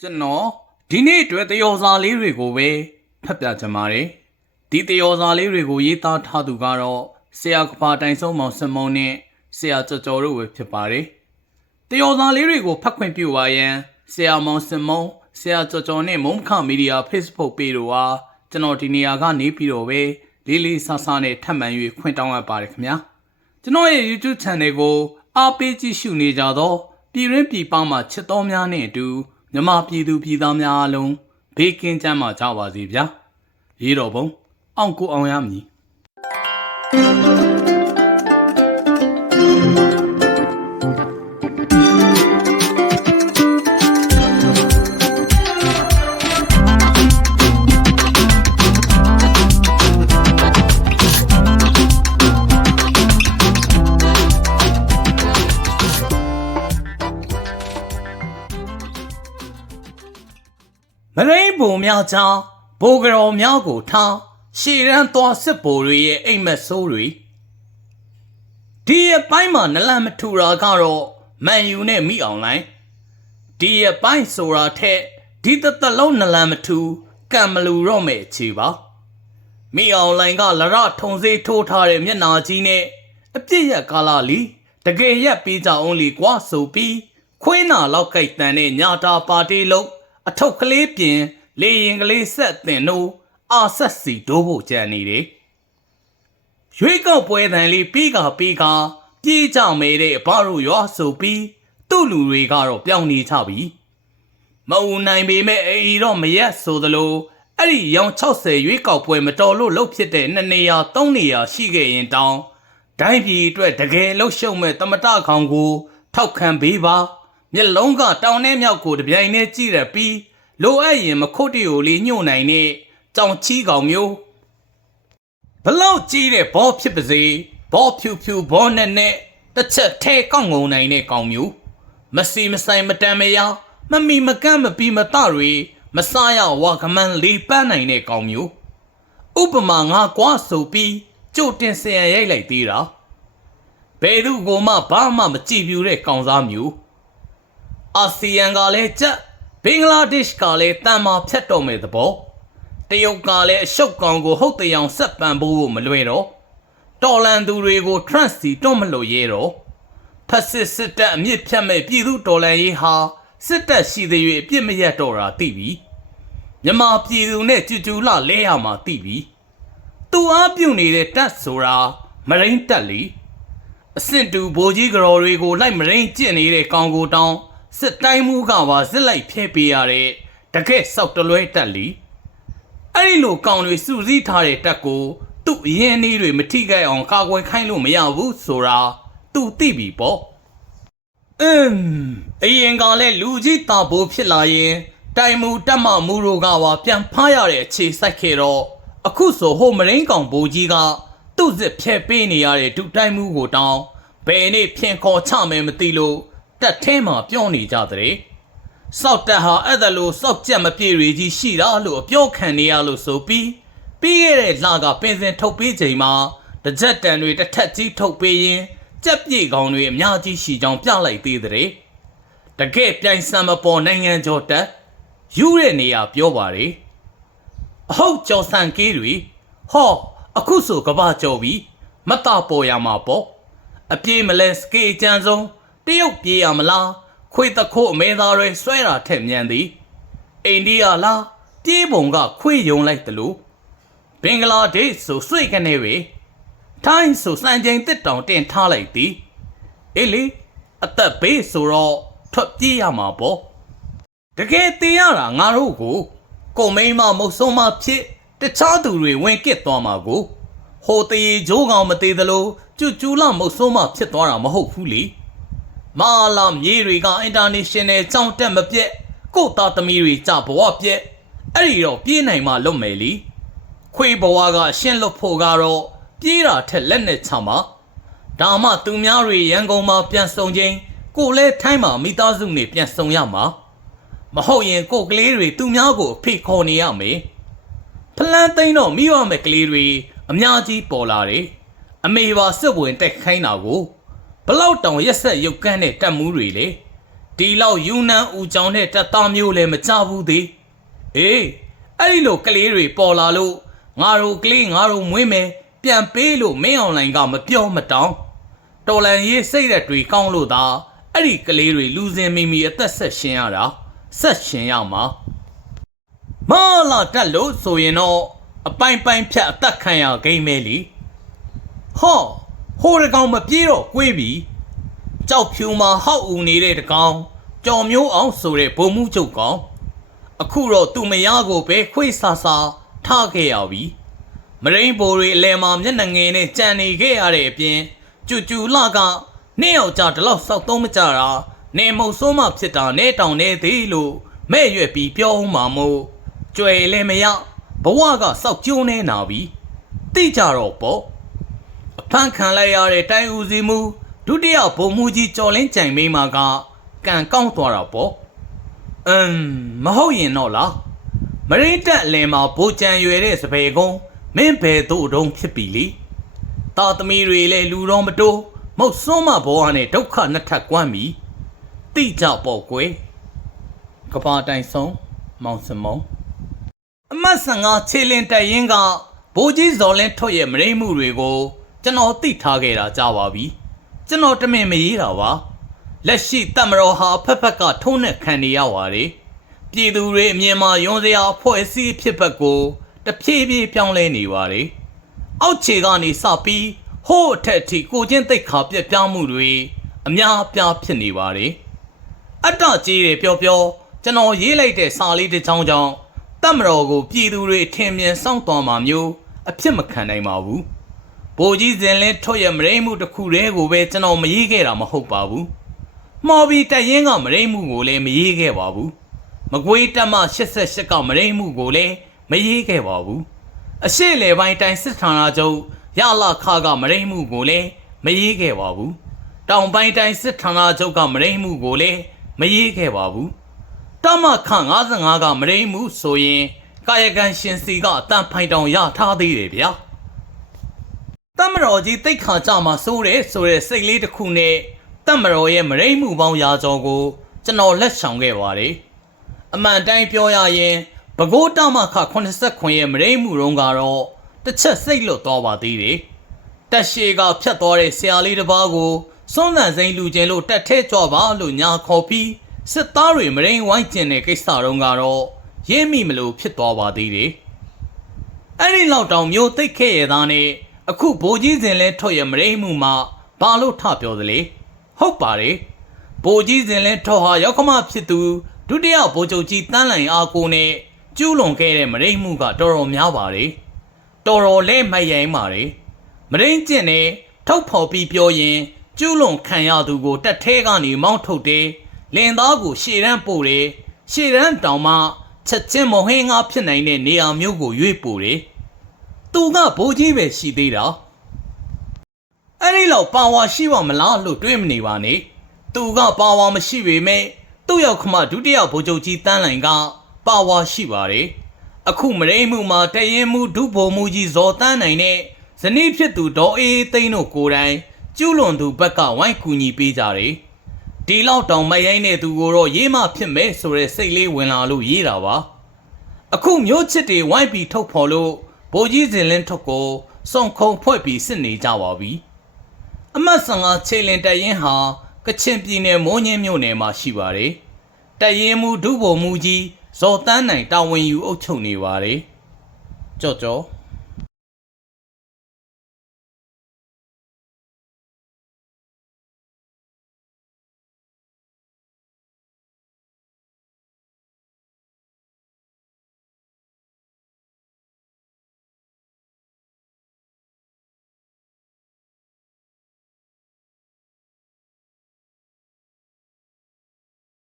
ကျွန်တော်ဒီနေ့အတွက်တယောစာလေးတွေကိုပဲဖတ်ပြချင်ပါတယ်ဒီတယောစာလေးတွေကိုရေးသားထားသူကတော့ဆရာကပါတိုင်ဆုံးမောင်စမုံနဲ့ဆရာကျော်ကျော်တို့ပဲဖြစ်ပါတယ်တယောစာလေးတွေကိုဖတ်ခွင့်ပြုပါရန်ဆရာမောင်စမုံဆရာကျော်ကျော်နဲ့မုံခမီဒီယာ Facebook page တို့ဟာကျွန်တော်ဒီနေရာကနေပြီးတော့ပဲလေးလေးဆဆနဲ့ထပ်မံ၍ခွင့်တောင်းအပ်ပါတယ်ခင်ဗျာကျွန်တော်ရဲ့ YouTube channel ကိုအားပေးကြည့်ရှုနေကြသောပြည်ရင်းပြည်ပမှချစ်တော်များနဲ့အတူ မြမပြည်သူပြည်သားများအားလုံးဘေးကင်းကြမှာကြပါစေဗျာရေတော်ဘုံအောင်ကိုအောင်ရမည် မရိဘုံများချောင်းဘိုးကတော်များကိုထားရှေရန်သွားစစ်ဘိုလ်တွေရဲ့အိမ်မက်ဆိုးတွေဒီရဲ့ပိုင်းမှာနလန်မထူတာကတော့မန်ယူနဲ့မိအောင်လိုင်းဒီရဲ့ပိုင်းဆိုတာထက်ဒီတသက်လုံးနလန်မထူကံမလူတော့မဲ့အခြေပါမိအောင်လိုင်းကလရထုံစေးထိုးထားတဲ့မျက်နာကြီးနဲ့အပြစ်ရက်ကာလာလီတကယ်ရက်ပြီးကြအောင်လီကွာဆိုပြီးခွေးနာလောက်ကြိုက်တန်တဲ့ညာတာပါတီလုံးအထုပ်ကလေးပြင် လေရင်ကလေးဆက်တင်တို့အာဆက်စီတိုးဖို့ကြံနေတယ်ရွေးကောက်ပွဲတန်လေးပြီးကပြီးကပြေးကြမဲတဲ့အဘတို့ရွာဆိုပြီးသူ့လူတွေကတော့ပြောင်းနေကြပြီမအူနိုင်ပေမဲ့အေးတော့မရက်ဆိုသလိုအဲ့ဒီရောင်60ရွေးကောက်ပွဲမတော်လို့လှုပ်ဖြစ်တဲ့နှစ်နေရာသုံးနေရာရှိခဲ့ရင်တောင်းဒိုင်းပြည်အတွက်တကယ်လှုပ်ရှုပ်မဲ့တမတခေါင်ကို ထောက်ခံပေးပါမျက်လုံးကတောင်နဲ့မြောက်ကိုတပြိုင်တည်းကြည့်ရပြီး လိုအပ်ရင်မခုတ်တီကိုလေးညှို့နိုင်တဲ့ကြောင်ချီကောင်မျိုးဘလောက်ကြီးတဲ့ဘောဖြစ်ပါစေဘောဖြူဖြူဘောနဲ့နဲ့တစ်ချက်ထဲကောက်ငုံနိုင်တဲ့ကောင်မျိုးမစီမဆိုင်မတန်မရမမီမကန့်မပီမတတွေမဆာရဝါကမန်လေးပန်းနိုင်တဲ့ကောင်မျိုးဥပမာငါကွာဆိုပြီးကြိုတင်ဆင်ရရိုက်လိုက်သေးတာဘယ်သူကမှဘာမှမကြည့်ပြူတဲ့ကောင်စားမျိုးအာဆီယံကလည်းကြက် ဘင်္ဂလားဒေ့ရှ်ကလည်းတန်မာဖြတ်တော်မဲ့သဘောတရုတ်ကလည်းအရှုပ်ကောင်ကိုဟုတ်တယောင်ဆက်ပန်ဖို့မလွယ်တော့တော်လန်သူတွေကို trans စီတွန့်မလို့ရဲတော့ဖက်စစ်စစ်တပ်အမြင့်ဖြတ်မဲ့ပြည်သူတော်လန်ရေးဟာစစ်တပ်ရှိသေး၍အပြစ်မရက်တော့တာသိပြီမြမပြည်သူနဲ့ကြူကြူလလဲရမှာသိပြီသူအားပြုတ်နေတဲ့တပ်ဆိုတာမရင်းတက်လီအဆင့်တူဗိုလ်ကြီးကတော်တွေကိုလိုက်မရင်းကျင့်နေတဲ့ကောင်ကိုတောင်း စစ်တိုင်းမှုကပါစစ်လိုက်ဖျက်ပေးရတဲ့တကက်ဆောက်တလွဲတက်လီအဲ့ဒီလိုကောင်တွေစုစည်းထားတဲ့တက်ကိုသူ့အရင်နေတွေမထိခိုက်အောင်ကာကွယ်ခိုင်းလို့မရဘူးဆိုတာသူသိပြီပေါ့အင်းအရင်ကလည်းလူကြီးတာဘိုးဖြစ်လာရင် တိုင်မူတက်မမူတို့ကပါပြန်ဖားရတဲ့အခြေစိုက်ခဲ့တော့အခုဆိုဟိုမရင်းကောင်ဘိုးကြီးကသူ့စစ်ဖျက်ပေးနေရတဲ့ဒုတိုင်းမှုကိုတောင်းဘယ်နေ့ဖြင်ခေါ်ချမယ်မသိလို့ တက်ထဲမှာပြောနေကြတဲ့စောက်တက်ဟာအဲ့ဒါလိုစောက်ကြက်မပြေတွေကြီးရှိတာလို့အပြောခံနေရလို့ဆိုပြီးပြီးခဲ့တဲ့လကပင်စင်ထုတ်ပေးချိန်မှာတစ်ချက်တန်တွေတစ်ထက်ကြီးထုတ်ပေးရင်ကြက်ပြေကောင်တွေအများကြီးရှိကြောင်းပြလိုက်သေးတဲ့တကယ်ပြိုင်ဆံမပေါ်နိုင်ငံကျော်တက်ယူတဲ့နေရာပြောပါတယ်အဟုတ်ကျော်ဆန်ကေးတွေဟောအခုဆိုကဘာကျော်ပြီမတပေါ်ရမှာပေါ့အပြေးမလဲစကေးအကျန်းဆုံး တရုတ်ပြေးရမလားခွေတခိုးအမဲသားတွေဆွဲတာထက်မြန်သည်အိန္ဒိယလားပြေးပုံကခွေယုံလိုက်တယ်လို့ဘင်္ဂလားဒေ့ရှ်ဆိုဆွေကနေပဲထိုင်းဆိုစံချိန်တစ်တောင်တင်ထားလိုက်သည်အေးလေအသက်ဘေးဆိုတော့ထွက်ပြေးရမှာပေါ့တကယ်တင်ရတာငါတို့ကိုကိုမိန်းမမုတ်ဆုံးမဖြစ်တခြားသူတွေဝင်ကစ်သွားမှာကိုဟိုတရေဂျိုးကောင်မသေးသလိုကျူကျူလာမုတ်ဆုံးမဖြစ်သွားတာမဟုတ်ဘူးလေ မာလာမြေတွေကအင်တာနေရှင်နယ်ကြောင်းတက်မပြက်ကို့သားသမီးတွေကြဘဝပြက်အဲ့ဒီတော့ပြေးနိုင်မှလွတ်မယ်လीခွေဘဝကရှင်းလွတ်ဖို့ကတော့ပြေးတာထက်လက်နဲ့ချမှာဒါမှသူများတွေရန်ကုန်မှာပြန်ဆုံချင်းကိုလဲထိုင်းမှာမိသားစုနေပြန်ဆုံရမှာမဟုတ်ရင်ကိုယ်ကလေးတွေသူများကိုအဖေခေါ်နေရမယ်ဖလန်းသိန်းတော့မိရမယ်ကလေးတွေအများကြီးပေါ်လာတယ်အမေပါစစ်ဝင်တက်ခိုင်းတာကို ဘလောက်တောင်ရက်ဆက်ရုပ်ကန်းတဲ့တက်မှုတွေလေဒီလောက်ယူနန်ဦးကြောင်တဲ့တပ်သားမျိုးလည်းမကြဘူးသေးအေးအဲ့ဒီလိုကလေးတွေပေါ်လာလို့ငါတို့ကလေးငါတို့မွေးမယ်ပြန်ပေးလို့မင်းအွန်လိုင်းကမပြောမတောင်းတော်လန်ရေးစိတ်ရက်တွေကောင်းလို့သာအဲ့ဒီကလေးတွေလူစင်မိမိအသက်ဆက်ရှင်ရတာဆက်ရှင်ရမှာမလာတက်လို့ဆိုရင်တော့အပိုင်ပိုင်ဖြတ်အသက်ခံရဂိမ်းမဲလီဟော ဟိုတကောင်မပြေးတော့꿰ပြီကြောက်ဖြူမှာဟောက်ဦးနေတဲ့တကောင်ကြော်မျိုးအောင်ဆိုတဲ့ဘုံမှုချုပ်ကောင်အခုတော့သူမယားကိုပဲခွေးဆာဆာထားခဲ့ရပြီမရိန်ဘိုတွေအလဲမှာမျက်နှာငယ်နဲ့ကြံနေခဲ့ရတဲ့အပြင်ကျူကျူလကနှစ်ယောက်ကြာဒီလောက်စောက်သုံးမကြတာနေမုံဆိုးမှဖြစ်တာနဲ့တောင်နေသေးလို့မဲ့ရွက်ပြီးပြောဦးမှာမို့ကြွယ်လည်းမရဘဝကစောက်ကျိုးနေနာပြီတိကြတော့ပေါ့ အဖမ်းခံလိုက်ရတဲ့တိုင်ဦးစီမူဒုတိယဘုံမူကြီးကျော်လင်းကြိုင်မိမာကကံကောင်းသွားတာပေါ့အမ်မဟုတ်ရင်တော့လားမရိတက်အလယ်မှာဘိုးကြံရွယ်တဲ့စပယ်ကုန်းမင်းဘယ်သို့တုံးဖြစ်ပြီလေတာသမီတွေလည်းလူတော်မတိုးမုတ်စွန်းမဘောဟာနဲ့ဒုက္ခနှစ်ထပ်ကွမ်းပြီတိကြပေါ့ကွယ်ကဘာတိုင်ဆုံးမောင်စမုံအမတ်ဆန်ကခြေလင်တက်ရင်ကဘိုးကြီးဇော်လင်းထွက်ရဲ့မရိမှုတွေကို ကျွန်တော်သိထားခဲ့တာကြာပါပြီကျွန်တော်တမင်မရေးတာပါလက်ရှိတက်မတော်ဟာဖက်ဖက်ကထုံးနဲ့ခံနေရပါတယ်ပြည်သူတွေအမြင်မှာယွန်စရာအဖွဲ့အစည်းဖြစ်ဘက်ကိုတဖြည်းဖြည်းပြောင်းလဲနေပါတယ်။အောက်ခြေကနေစပြီးဟိုးအထက်ထိကိုချင်းသိက္ခာပြက်ပြားမှုတွေအများအပြားဖြစ်နေပါတယ်။အတ္တကြီးတွေပြောပြောကျွန်တော်ရေးလိုက်တဲ့စာလေးတစ်ချောင်းကြောင့်တတ်မတော်ကိုပြည်သူတွေထင်မြင်စောင့်တော်မှာမျိုးအဖြစ်မခံနိုင်ပါဘူး။ ဗိုလ်ကြီးစင်လင်းထွက်ရမရိမှုတစ်ခုတည်းကိုပဲကျွန်တော်မရေးခဲ့တာမဟုတ်ပါဘူး။မော်ဘီတရင်ကမရိမှုကိုလည်းမရေးခဲ့ပါဘူး။မကွေးတက်မ88ကမရိမှုကိုလည်းမရေးခဲ့ပါဘူးအရှိလေပိုင်းတိုင်းစစ်ဌာနချုပ်ရလာခါကမရိမှုကိုလည်းမရေးခဲ့ပါဘူးတောင်ပိုင်းတိုင်းစစ်ဌာနချုပ်ကမရိမှုကိုလည်းမရေးခဲ့ပါဘူးတမခ55ကမရိမှုဆိုရင်ကာယကံရှင်စီကအတန်ဖိုင်တောင်ရထားသေးတယ်ဗျာ တမတော်ကြီးတိတ်ခါကြမှာစိုးတယ်ဆိုတဲ့စိတ်လေးတစ်ခုနဲ့တမတော်ရဲ့မရိမှုပေါင်းရာကျော်ကိုကျွန်တော်လက်ဆောင်ခဲ့ပါတယ်အမှန်တိုင်းပြောရရင်ဘကိုးတမခ89ရဲ့မရိမှုတုံးကတော့တစ်ချက်စိတ်လွတ်သွားပါသေးတယ်။တက်ရှည်ကဖြတ်သွားတဲ့ဆရာလေးတစ်ပါးကိုစွန့်လန့်စိမ့်လူကျင်လို့တက်ထဲကြွပါလို့ညာခေါ်ပြီးစစ်သားတွေမရိန်ဝိုင်းကျင်တဲ့ကိစ္စတုံးကတော့ရင်းမိမလို့ဖြစ်သွားပါသေးတယ်။အဲ့ဒီလောက်တောင်မျိုးသိပ်ခဲ့ရသားနဲ့ အခုဘိုးကြီးစင်လဲထွက်ရမရိမှုမှာဘာလို့ထပြောသလဲ။ဟုတ်ပါတယ်။ဗိုလ်ကြီးစင်လင်းထော်ဟာရောက်ခမဖြစ်သူဒုတိယဗိုလ်ချုပ်ကြီးတန်းလိုင်အားကိုနဲ့ကျူးလွန်ခဲ့တဲ့မရိမှုကတော်တော်များပါတယ်။တော်တော်လေးမရိုင်းပါတယ်။မရိကျင့်နဲ့ထုတ်ဖော်ပြီးပြောရင်ကျူးလွန်ခံရသူကိုတက်ထဲကနေမောင်းထုတ်တယ်။လင်သားကိုရှေ့ရန်ပို့တယ်။ရှေ့ရန်တောင်မှချက်ချင်းမဟင်းငါဖြစ်နိုင်တဲ့နေရာမျိုးကိုရွေးပို့တယ်။ သူကဗိုလ်ကြီးပဲရှိသေးတာ။အဲ့ဒီလောက်ပါဝါရှိပါမလားလို့တွေးမနေပါနဲ့သူကပါဝါမရှိပေမဲ့သူ့ရောက်ခမဒုတိယဗိုလ်ချုပ်ကြီးတန်းလိုင်ကပါဝါရှိပါတယ်အခုမရိမှုမှာတရင်မှုဒုဗိုလ်မှုကြီးဇော်တန်းနိုင်နဲ့ဇနီးဖြစ်သူဒေါ်အေးသိန်းတို့ကိုယ်တိုင်ကျူးလွန်သူဘက်ကဝိုင်းကူညီပေးကြတယ်ဒီလောက်တောင်မရိုင်းတဲ့သူကိုတော့ရေးမဖြစ်မယ်ဆိုတဲ့စိတ်လေးဝင်လာလို့ရေးတာပါအခုမျိုးချစ်တွေဝိုင်းပြီးထုတ်ဖော်လို့ ဗိုလ်ကြီးစင်လင်းထုတ်ကိုစုံခုံဖွဲ့ပြီးစစ်နေကြပါပြီအမတ်ဆန်ကခြေလင်တရင်ဟာကချင်ပြည်နယ်မိုးညင်းမြို့နယ်မှာရှိပါတယ်။တရင်မူဒုဗိုလ်မူကြီးဇော်တန်းနိုင်တာဝန်ယူအုပ်ချုပ်နေပါတယ်။ကြော့ကြော့